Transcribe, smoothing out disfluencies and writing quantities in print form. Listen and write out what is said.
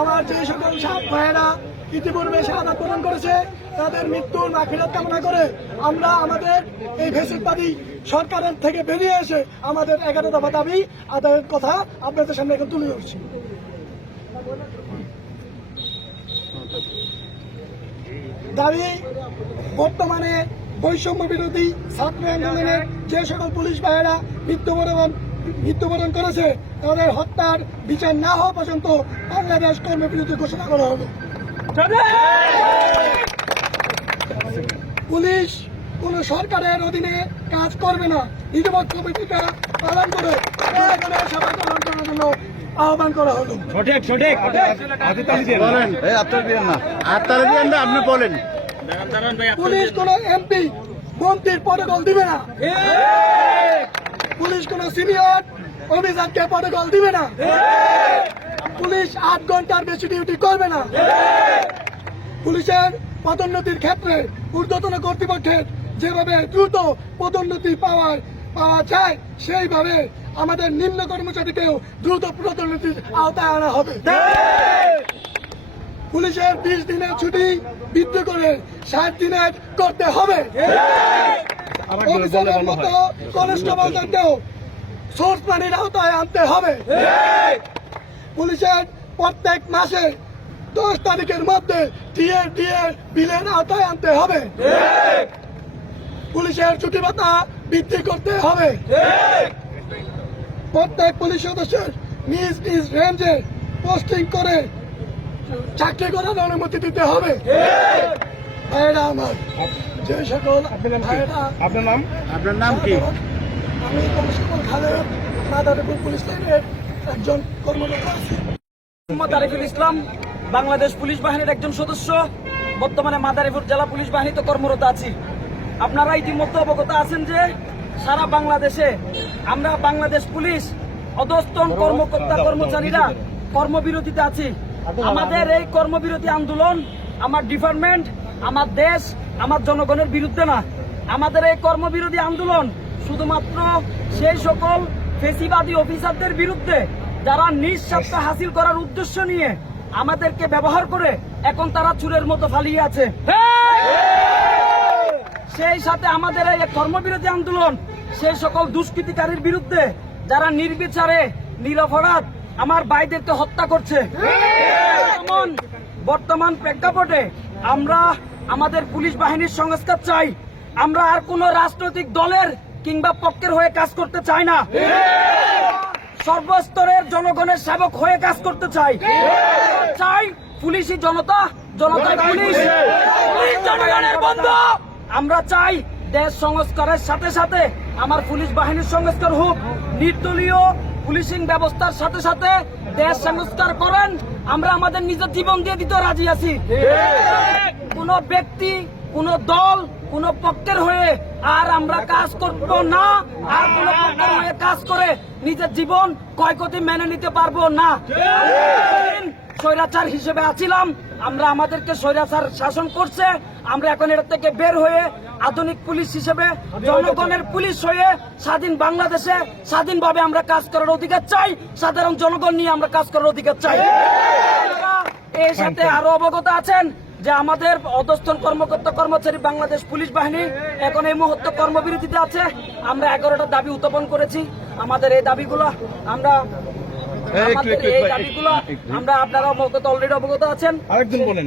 আমার যে সকল ভাইয়েরা ইতিপূর্বে শাহাদাত বরণ করেছে তাদের মৃত্যুর মাগফিরাত কামনা করে আমরা আমাদের এই ফ্যাসিবাদী সরকারের থেকে বেরিয়ে এসে আমাদের 11 দফা দাবি আদায়ের কথা আপনাদের সামনে এখন তুলে ধরছি। দাবি বর্তমানে বৈষম্য বিরোধী ছাত্র আন্দোলনের যে সকল পুলিশ ভাইয়েরা মৃত্যুবরণ করেছে তাদের হত্যার বিচার না হওয়া পর্যন্ত বাংলাদেশ কর্মবিরতি ঘোষণা করা হবে। পুলিশ কোন সরকারের অধীনে কাজ করবে না, নিরপেক্ষ ভূমিকা পালন করে সভা পালন করার জন্য আহ্বান করা হলো। আপনি বলেন পুলিশ কোন এমপি মন্ত্রীর প্রটোকল দিবে না, পুলিশ কোন সিনিয়র অফিসারকে প্রটোকল দিবে না, পুলিশ 8 ঘন্টার বেশি ডিউটি করবে না, পুলিশের পদোন্নতির ক্ষেত্রে ঊর্ধ্বতন কর্তৃপক্ষের যেভাবে দ্রুত পদোন্নতি পাওয়া যায় সেইভাবে আমাদের নিম্ন কর্মচারীকেও দ্রুত পদোন্নতির আওতায় আনা হবে। পুলিশের 20 দিনের ছুটি বৃদ্ধি করে 60 দিনের করতে হবে। অফিসারের মতো কনস্টেবলদেরকেও সোর্স মানির আওতায় আনতে হবে। পুলিশের প্রত্যেক মাসে 10 তারিখের মধ্যে ডিএর বিলের আওতায় আনতে হবে। পুলিশের ছুটি ভাতা বৃদ্ধি করতে হবে। প্রত্যেক পুলিশ সদস্যের নিজ নিজ রেঞ্জে পোস্টিং করে চাকরি করার অনুমতি দিতে হবে। ভাইয়েরা আমার, যে সকল ভাইয়েরা, আপনার নাম কি? আমি কনস্টেবল খালেদ, মাদারীপুর পুলিশ লাইনের একজন কর্মকর্তা আছি। মোহাম্মদ আরিফুল ইসলাম, বাংলাদেশ পুলিশ বাহিনীর একজন সদস্য, বর্তমানে মাদারীপুর জেলা পুলিশ বাহিনীতে কর্মরত আছি। আপনারা ইতিমধ্যে অবগত আছেন যে সারা বাংলাদেশে আমরা বাংলাদেশ পুলিশ অধস্তন কর্মকর্তা কর্মচারীরা কর্মবিরতিতে আছি। আমাদের এই কর্মবিরতি আন্দোলন আমার ডিপার্টমেন্ট, আমার দেশ, আমার জনগণের বিরুদ্ধে না। আমাদের এই কর্মবিরোধী আন্দোলন শুধুমাত্র সেই সকল ফেসিবাদী অফিসারদের বিরুদ্ধে যারা নিজ স্বার্থ হাসিল করার উদ্দেশ্য নিয়ে আমাদেরকে ব্যবহার করে এখন তারা চুরের মতো পালিয়ে আছে। সেই সাথে আমাদের এই কর্মবিরোধী আন্দোলন সেই সকল দুষ্কৃতিকারীর বিরুদ্ধে যারা নির্বিচারে নিরপরাধ আমার ভাইদেরকে হত্যা করছে। এমন বর্তমান প্রেক্ষাপটে আমরা আমাদের পুলিশ বাহিনীর সংস্কার চাই। আমরা আর কোন রাজনৈতিক দলের কিংবা পক্ষের হয়ে কাজ করতে চাই না, সর্বস্তরের জনগণের সেবক হয়ে কাজ করতে চাই। পুলিশই জনতা, জনতাই পুলিশ, পুলিশ জনগণের বন্ধু। আমরা চাই দেশ সংস্কারের সাথে সাথে আমার পুলিশ বাহিনীর সংস্কার হোক। নির্দলীয় পুলিশিং ব্যবস্থার সাথে সাথে দেশ সংস্কার করেন, আমরা আমাদের নিজের জীবন দিয়ে দিতে রাজি আছি। কোন ব্যক্তি, কোন দল, কোন পক্ষের হয়ে আর আমরা কাজ করব না, আর কোন পক্ষের হয়ে কাজ করে নিজের জীবন ক্ষয়ক্ষতি মেনে নিতে পারবো না। স্বৈরাচার হিসেবে আছিলাম, আমরা আমাদেরকে স্বৈরাচার শাসন করছে, আমরা এখন এর থেকে বের হয়ে আধুনিক পুলিশ হিসেবে জনগণের পুলিশ হয়ে স্বাধীন বাংলাদেশে স্বাধীনভাবে আমরা কাজ করার অধিকার চাই। সাধারণ জনগণ নিয়ে আমরা কাজ করার অধিকার চাই। এর সাথে আরো অবগত আছেন যে আমাদের অধস্তন কর্মকর্তা কর্মচারী বাংলাদেশ পুলিশ বাহিনী এখন এই মুহূর্তে কর্মবিরতিতে আছে। আমরা 11টা দাবি উত্থাপন করেছি। আমাদের এই দাবিগুলো আমরা আপনারা অলরেডি অবগত আছেন। আরেকজন বলেন।